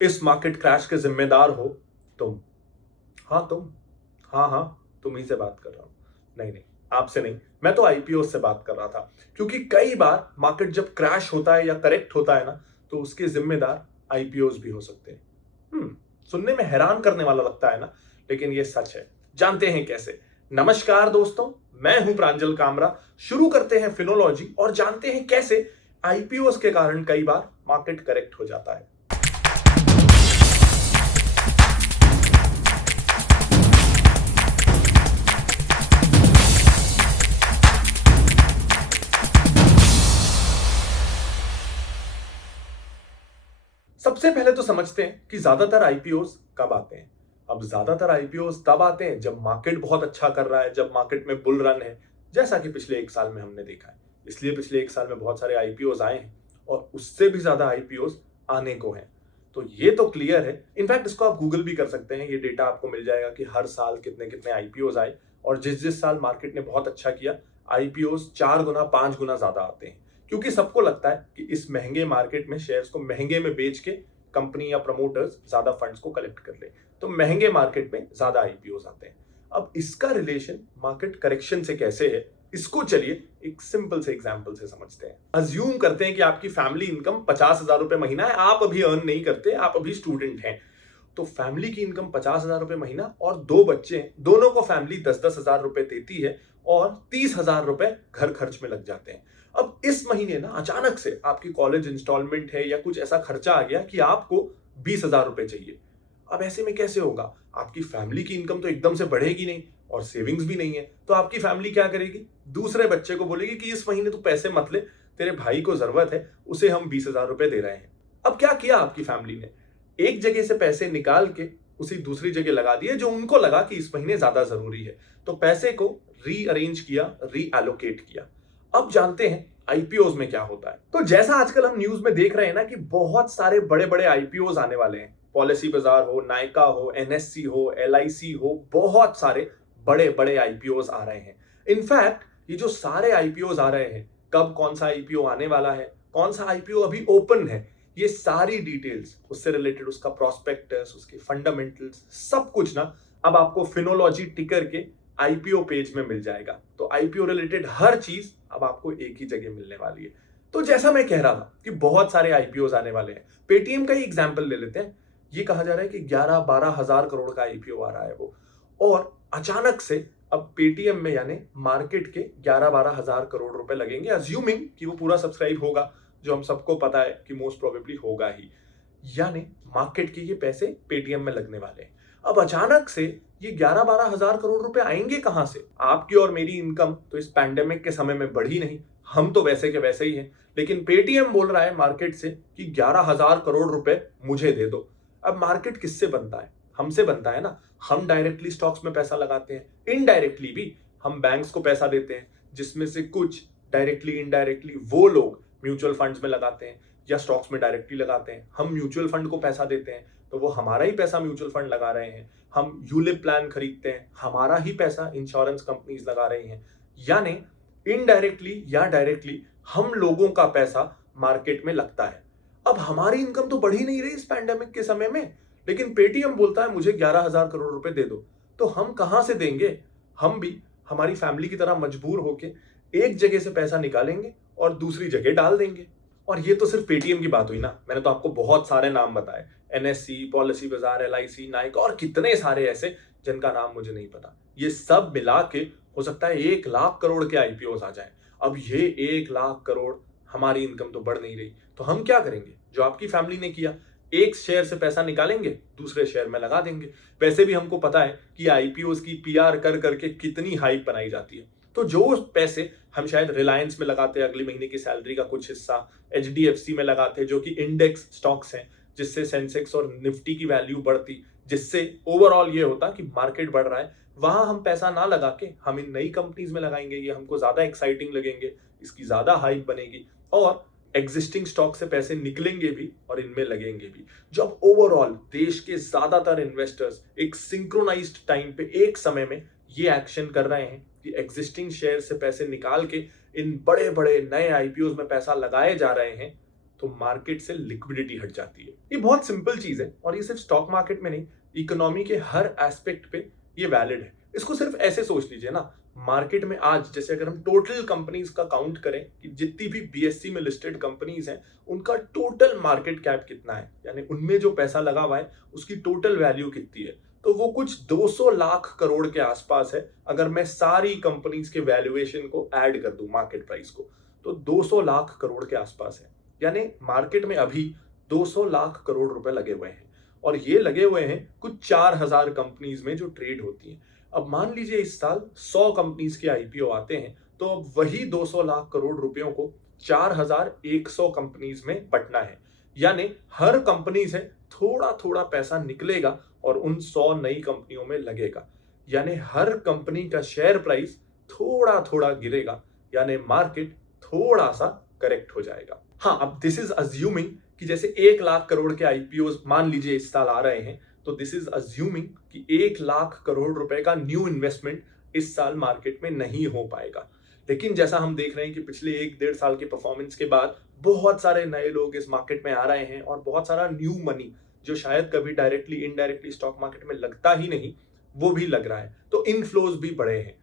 इस market crash के जिम्मेदार हो तुम। हाँ तुम। हाँ हाँ, तुम ही से बात कर रहा हूँ। नहीं नहीं, आपसे नहीं, मैं तो आईपीओ से बात कर रहा था। क्योंकि कई बार मार्केट जब क्रैश होता है या करेक्ट होता है ना, तो उसके जिम्मेदार आईपीओज भी हो सकते हैं। सुनने में हैरान करने वाला लगता है ना, लेकिन ये सच है। जानते हैं कैसे? नमस्कार दोस्तों, मैं हूं प्रांजल कामरा। शुरू करते हैं फिनोलॉजी और जानते हैं कैसे आईपीओज के कारण कई बार मार्केट करेक्ट हो जाता है। सबसे पहले तो समझते हैं कि ज्यादातर आईपीओज कब आते हैं। अब ज्यादातर आईपीओज तब आते हैं जब मार्केट बहुत अच्छा कर रहा है, जब मार्केट में बुल रन है, जैसा कि पिछले एक साल में हमने देखा है। इसलिए पिछले एक साल में बहुत सारे आईपीओज आए हैं और उससे भी ज्यादा आईपीओज आने को हैं। तो ये तो क्लियर है। इनफैक्ट इसको आप गूगल भी कर सकते हैं, ये डेटा आपको मिल जाएगा कि हर साल कितने कितने आईपीओज आए, और जिस जिस साल मार्केट ने बहुत अच्छा किया, आईपीओज 4 गुना 5 गुना ज्यादा आते हैं। क्योंकि सबको लगता है कि इस महंगे मार्केट में शेयर्स को महंगे में बेच के कंपनी या प्रमोटर्स ज्यादा फंड्स को कलेक्ट कर ले, तो महंगे मार्केट में ज्यादा आईपीओ आते हैं। अब इसका रिलेशन मार्केट करेक्शन से कैसे है, इसको चलिए एक सिंपल से एग्जांपल से समझते हैं। अज्यूम करते हैं कि आपकी फैमिली इनकम 50,000 रुपए महीना है, आप अभी अर्न नहीं करते, आप अभी स्टूडेंट हैं। तो फैमिली की इनकम 50,000 रुपए महीना और 2 बच्चे हैं, दोनों को फैमिली 10-10 हजार रुपए देती है और 30,000 रुपए घर खर्च में लग जाते हैं। अब इस महीने ना अचानक से आपकी कॉलेज इंस्टॉलमेंट है या कुछ ऐसा खर्चा आ गया कि आपको 20,000 रुपए चाहिए। अब ऐसे में कैसे होगा? आपकी फैमिली की इनकम तो एकदम से बढ़ेगी नहीं और सेविंग्स भी नहीं है, तो आपकी फैमिली क्या करेगी? दूसरे बच्चे को बोलेगी कि इस महीने तू पैसे मत ले, तेरे भाई को जरूरत है, उसे हम 20,000 रुपए दे रहे हैं। अब क्या किया आपकी फैमिली ने? एक जगह से पैसे निकाल के उसी दूसरी जगह लगा दिए जो उनको लगा कि इस महीने ज्यादा जरूरी है। तो पैसे को रीअरेंज किया, रीएलोकेट किया। अब जानते हैं आईपीओज में क्या होता है। तो जैसा आजकल हम न्यूज में देख रहे हैं ना कि बहुत सारे बड़े बड़े आईपीओज आने वाले हैं। पॉलिसी बाजार हो, नायका हो, एनएससी हो, एलआईसी हो, बहुत सारे बड़े बड़े आईपीओज आ रहे हैं। इनफैक्ट ये जो सारे आईपीओज आ रहे हैं, कब कौन सा आईपीओ आने वाला है, कौन सा आईपीओ अभी ओपन है, ये सारी डिटेल्स, उससे रिलेटेड उसका प्रोस्पेक्टस, उसके फंडामेंटल्स, सब कुछ ना अब आपको फिनोलॉजी टिकर के आईपीओ पेज में मिल जाएगा। तो आईपीओ रिलेटेड हर चीज अब आपको एक ही जगह मिलने वाली है। तो जैसा मैं कह रहा था कि बहुत सारे आईपीओ आने वाले हैं। पेटीएम का ही एग्जाम्पल ले लेते हैं। ये कहा जा रहा है कि 11-12 हजार करोड़ का आईपीओ आ रहा है वो, और अचानक से अब पेटीएम में यानी मार्केट के 11-12 हजार करोड़ रुपए लगेंगे, अज्यूमिंग कि वो पूरा सब्सक्राइब होगा, जो हम सबको पता है कि मोस्ट प्रोबेबली होगा ही। यानी मार्केट के ये पैसे पेटीएम में लगने वाले हैं। अब अचानक से ये 11-12 हजार करोड़ रुपए आएंगे कहां से? आपकी और मेरी इनकम तो इस पैंडेमिक के समय में बढ़ी नहीं, हम तो वैसे के वैसे ही हैं। लेकिन पेटीएम बोल रहा है मार्केट से कि 11,000 करोड़ रुपए मुझे दे दो। अब मार्केट किससे बनता है? हमसे बनता है ना। हम डायरेक्टली स्टॉक्स में पैसा लगाते हैं, इनडायरेक्टली भी हम बैंक्स को पैसा देते हैं, जिसमें से कुछ डायरेक्टली इनडायरेक्टली वो लोग म्यूचुअल फंड्स में लगाते हैं या स्टॉक्स में डायरेक्टली लगाते हैं। हम म्यूचुअल फंड को पैसा देते हैं, तो वो हमारा ही पैसा म्यूचुअल फंड लगा रहे हैं। हम यूलिप प्लान खरीदते हैं, हमारा ही पैसा इंश्योरेंस कंपनीज लगा रही हैं। यानी इनडायरेक्टली या डायरेक्टली हम लोगों का पैसा मार्केट में लगता है। अब हमारी इनकम तो बढ़ ही नहीं रही इस पैंडेमिक के समय में, लेकिन पेटीएम बोलता है मुझे 11,000 करोड़ रुपए दे दो। तो हम कहां से देंगे? हम भी हमारी फैमिली की तरह मजबूर होके एक जगह से पैसा निकालेंगे और दूसरी जगह डाल देंगे। और ये तो सिर्फ पेटीएम की बात हुई ना, मैंने तो आपको बहुत सारे नाम बताए, एनएससी, पॉलिसी बाजार, एलआईसी, नाइका और कितने सारे ऐसे जिनका नाम मुझे नहीं पता। ये सब मिला के हो सकता है 1 लाख करोड़ के आईपीओ आ जाए। अब ये 1 लाख करोड़, हमारी इनकम तो बढ़ नहीं रही, तो हम क्या करेंगे? जो आपकी फैमिली ने किया, एक शेयर से पैसा निकालेंगे, दूसरे शेयर में लगा देंगे। वैसे भी हमको पता है कि आईपीओ की पीआर कर करके कितनी हाइप बनाई जाती है। तो जो पैसे हम शायद रिलायंस में लगाते हैं, अगले महीने की सैलरी का कुछ हिस्सा एचडीएफसी में लगाते हैं, जो कि इंडेक्स स्टॉक्स हैं, जिससे सेंसेक्स और निफ्टी की वैल्यू बढ़ती, जिससे ओवरऑल ये होता कि मार्केट बढ़ रहा है, वहां हम पैसा ना लगा के हम इन नई कंपनीज में लगाएंगे। ये हमको ज्यादा एक्साइटिंग लगेंगे, इसकी ज्यादा हाइप बनेगी और एग्जिस्टिंग स्टॉक से पैसे निकलेंगे भी और इनमें लगेंगे भी। जब ओवरऑल देश के ज्यादातर इन्वेस्टर्स एक सिंक्रोनाइज्ड टाइम पे एक समय में ये एक्शन कर रहे हैं कि एग्जिस्टिंग शेयर से पैसे निकाल के इन बड़े बड़े नए आईपीओ में पैसा लगाए जा रहे हैं, तो मार्केट से लिक्विडिटी हट जाती है। ये बहुत सिंपल चीज है और ये सिर्फ स्टॉक मार्केट में नहीं, इकोनॉमी के हर एस्पेक्ट पे ये वैलिड है। इसको सिर्फ ऐसे सोच लीजिए ना, मार्केट में आज जैसे अगर हम टोटल कंपनीज का काउंट करें कि जितनी भी बीएससी में लिस्टेड कंपनीज हैं उनका टोटल मार्केट कैप कितना है, यानी उनमें जो पैसा लगा हुआ है उसकी टोटल वैल्यू कितनी है, तो वो कुछ 200 लाख करोड़ के आसपास है। अगर मैं सारी कंपनीज के वैल्यूएशन को ऐड कर दूं मार्केट प्राइस को, तो 200 लाख करोड़ के आसपास है। यानी मार्केट में अभी 200 लाख करोड़ रुपए लगे हुए हैं और ये लगे हुए हैं कुछ 4000 कंपनीज में जो ट्रेड होती हैं। अब मान लीजिए इस साल 100 कंपनीज के आईपीओ आते हैं, तो अब वही 200 लाख करोड़ रुपयों को 4100 कंपनीज में बंटना है। यानी हर कंपनी से थोड़ा थोड़ा पैसा निकलेगा और उन 100 नई कंपनियों में लगेगा। यानी हर कंपनी का शेयर प्राइस थोड़ा थोड़ा गिरेगा, यानी मार्केट थोड़ा सा करेक्ट हो जाएगा। हाँ, अब दिस इज अज्यूमिंग कि जैसे 1 लाख करोड़ के आईपीओ मान लीजिए इस साल आ रहे हैं, तो दिस इज अज्यूमिंग कि 1 लाख करोड़ रुपए का न्यू इन्वेस्टमेंट इस साल मार्केट में नहीं हो पाएगा। लेकिन जैसा हम देख रहे हैं कि पिछले 1-1.5 साल के परफॉर्मेंस के बाद बहुत सारे नए लोग इस मार्केट में आ रहे हैं और बहुत सारा न्यू मनी जो शायद कभी डायरेक्टली इनडायरेक्टली स्टॉक मार्केट में लगता ही नहीं, वो भी लग रहा है, तो इनफ्लोज भी बढ़े हैं।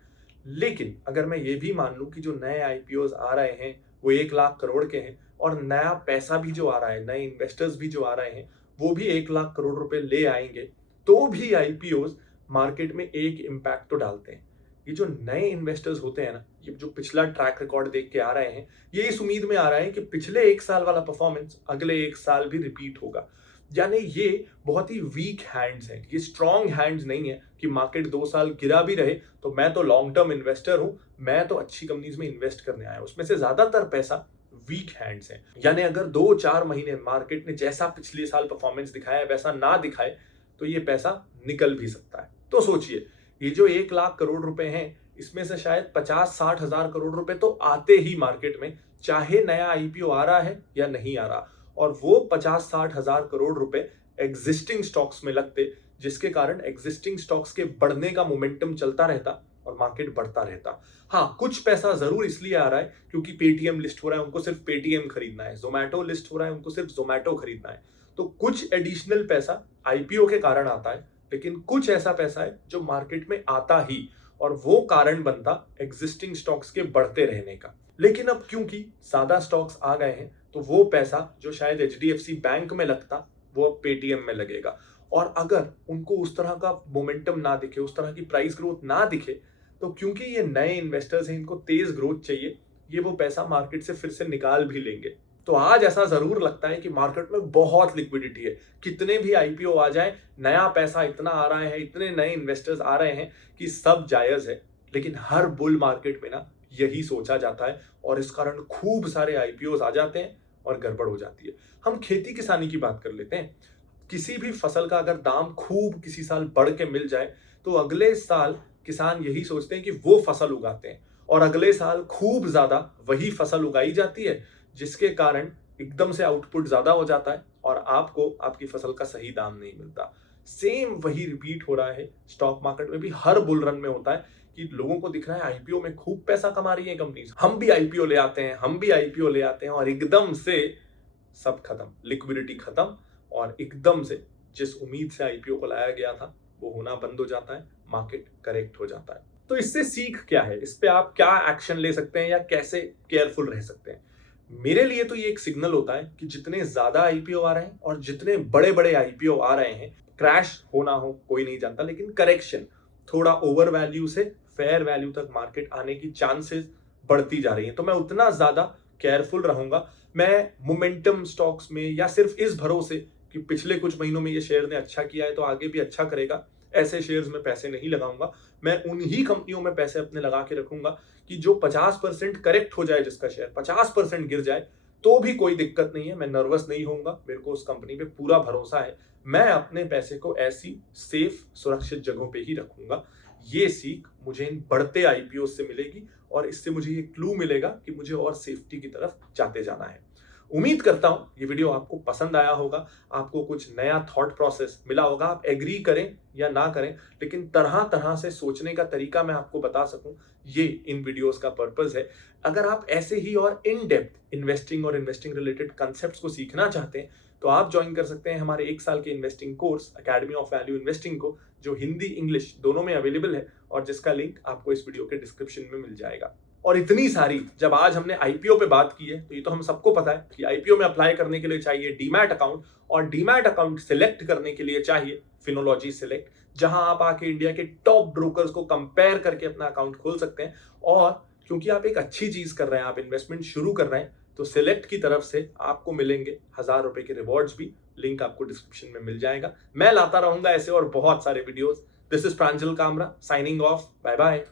लेकिन अगर मैं ये भी मान लूं कि जो नए आईपीओ आ रहे हैं वो 1 लाख करोड़ के हैं और नया पैसा भी जो आ रहा है, नए इन्वेस्टर्स भी जो आ रहे हैं वो भी 1 लाख करोड़ रुपए ले आएंगे, तो भी आईपीओ मार्केट में एक इम्पैक्ट तो डालते हैं। ये जो नए इन्वेस्टर्स होते हैं ना, ये जो पिछला ट्रैक रिकॉर्ड देख के आ रहे हैं, ये इस उम्मीद में आ रहे हैं कि पिछले 1 साल वाला परफॉर्मेंस अगले 1 साल भी रिपीट होगा। यानी ये बहुत ही वीक हैंड्स हैं, ये स्ट्रॉन्ग हैंड्स नहीं है कि मार्केट 2 साल गिरा भी रहे तो मैं तो लॉन्ग टर्म इन्वेस्टर हूं, मैं तो अच्छी कंपनीज में इन्वेस्ट करने आया हूं। उसमें से ज्यादातर पैसा वीक हैंड्स हैं। यानी अगर 2-4 महीने मार्केट ने जैसा पिछले साल परफॉर्मेंस दिखाया है वैसा ना दिखाए तो ये पैसा निकल भी सकता है। तो सोचिए, ये जो 1 लाख करोड़ रुपए हैं इसमें से शायद 50-60 हजार करोड़ रुपए तो आते ही मार्केट में, चाहे नया आईपीओ आ रहा है या नहीं आ रहा, और वो 50-60 हजार करोड़ रुपए एग्जिस्टिंग स्टॉक्स में लगते, जिसके कारण एग्जिस्टिंग स्टॉक्स के बढ़ने का मोमेंटम चलता रहता और मार्केट बढ़ता रहता। हाँ, कुछ पैसा जरूर इसलिए आ रहा है क्योंकि पेटीएम लिस्ट हो रहा है, उनको सिर्फ पेटीएम खरीदना है, जोमैटो लिस्ट हो रहा है, उनको सिर्फ जोमैटो खरीदना है, तो कुछ एडिशनल पैसा आईपीओ के कारण आता है। लेकिन कुछ ऐसा पैसा है जो मार्केट में आता ही और वो कारण बनता एग्जिस्टिंग स्टॉक्स के बढ़ते रहने का। लेकिन अब क्योंकि ज्यादा स्टॉक्स आ गए हैं तो वो पैसा जो शायद एचडीएफसी बैंक में लगता वो अब पेटीएम में लगेगा। और अगर उनको उस तरह का मोमेंटम ना दिखे, उस तरह की प्राइस ग्रोथ ना दिखे, तो क्योंकि ये नए इन्वेस्टर्स हैं, इनको तेज ग्रोथ चाहिए, ये वो पैसा मार्केट से फिर से निकाल भी लेंगे। तो आज ऐसा जरूर लगता है कि मार्केट में बहुत लिक्विडिटी है, कितने भी आईपीओ आ जाए, नया पैसा इतना आ रहा है, इतने नए इन्वेस्टर्स आ रहे हैं कि सब जायज है। लेकिन हर बुल मार्केट में ना यही सोचा जाता है और इस कारण खूब सारे आईपीओ आ जाते हैं और गड़बड़ हो जाती है। हम खेती किसानी की बात कर लेते हैं। किसी भी फसल का अगर दाम खूब किसी साल बढ़ के मिल जाए तो अगले साल किसान यही सोचते हैं कि वो फसल उगाते हैं और अगले साल खूब ज्यादा वही फसल उगाई जाती है, जिसके कारण एकदम से आउटपुट ज्यादा हो जाता है और आपको आपकी फसल का सही दाम नहीं मिलता। सेम वही रिपीट हो रहा है स्टॉक मार्केट में भी, हर बुल रन में होता है कि लोगों को दिख रहा है आईपीओ में खूब पैसा कमा रही है कंपनीज, हम भी आईपीओ ले आते हैं, हम भी आईपीओ ले आते हैं, और एकदम से सब खत्म, लिक्विडिटी खत्म, और एकदम से जिस उम्मीद से आईपीओ को लाया गया था वो होना बंद हो जाता है, मार्केट करेक्ट हो जाता है। तो इससे सीख क्या है, इस पे आप क्या एक्शन ले सकते हैं या कैसे केयरफुल रह सकते हैं? मेरे लिए तो ये एक सिग्नल होता है कि जितने ज्यादा आईपीओ आ रहे हैं और जितने बड़े बड़े आईपीओ आ रहे हैं, क्रैश होना हो कोई नहीं जानता, लेकिन करेक्शन थोड़ा ओवर वैल्यू से फेयर वैल्यू तक मार्केट आने की चांसेस बढ़ती जा रही है, तो मैं उतना ज्यादा केयरफुल रहूंगा। मैं मोमेंटम स्टॉक्स में या सिर्फ इस भरोसे कि पिछले कुछ महीनों में ये शेयर ने अच्छा किया है तो आगे भी अच्छा करेगा, ऐसे शेयर्स में पैसे नहीं लगाऊंगा। मैं उन्हीं कंपनियों में पैसे अपने लगा के रखूंगा कि जो 50% करेक्ट हो जाए, जिसका शेयर 50% गिर जाए तो भी कोई दिक्कत नहीं है, मैं नर्वस नहीं होऊंगा, मेरे को उस कंपनी पे पूरा भरोसा है, मैं अपने पैसे को ऐसी सेफ सुरक्षित जगहों पे ही रखूंगा। ये सीख मुझे इन बढ़ते आईपीओ से मिलेगी और इससे मुझे ये क्लू मिलेगा कि मुझे और सेफ्टी की तरफ जाते जाना है। उम्मीद करता हूं ये वीडियो आपको पसंद आया होगा, आपको कुछ नया थॉट प्रोसेस मिला होगा। आप एग्री करें या ना करें, लेकिन तरह तरह से सोचने का तरीका मैं आपको बता सकूं, ये इन वीडियोस का पर्पस है। अगर आप ऐसे ही और इन डेप्थ इन्वेस्टिंग और इन्वेस्टिंग रिलेटेड कंसेप्ट को सीखना चाहते हैं तो आप ज्वाइन कर सकते हैं हमारे 1 साल के investing course academy of value investing को, जो हिंदी इंग्लिश दोनों में अवेलेबल है और जिसका लिंक आपको इस वीडियो के डिस्क्रिप्शन में मिल जाएगा। और इतनी सारी, जब आज हमने आईपीओ पे बात की है तो ये तो हम सबको पता है कि आईपीओ में अप्लाई करने के लिए चाहिए डीमैट अकाउंट, और डीमैट अकाउंट सिलेक्ट करने के लिए चाहिए फिनोलॉजी सिलेक्ट, जहां आप आके इंडिया के टॉप ब्रोकर्स को कंपेयर करके अपना अकाउंट खोल सकते हैं। और क्योंकि आप एक अच्छी चीज कर रहे हैं, आप इन्वेस्टमेंट शुरू कर रहे हैं, तो सिलेक्ट की तरफ से आपको मिलेंगे 1000 रुपए के रिवॉर्ड्स भी। लिंक आपको डिस्क्रिप्शन में मिल जाएगा। मैं लाता रहूंगा ऐसे और बहुत सारे videos. This is Pranjal Kamra signing off. Bye bye.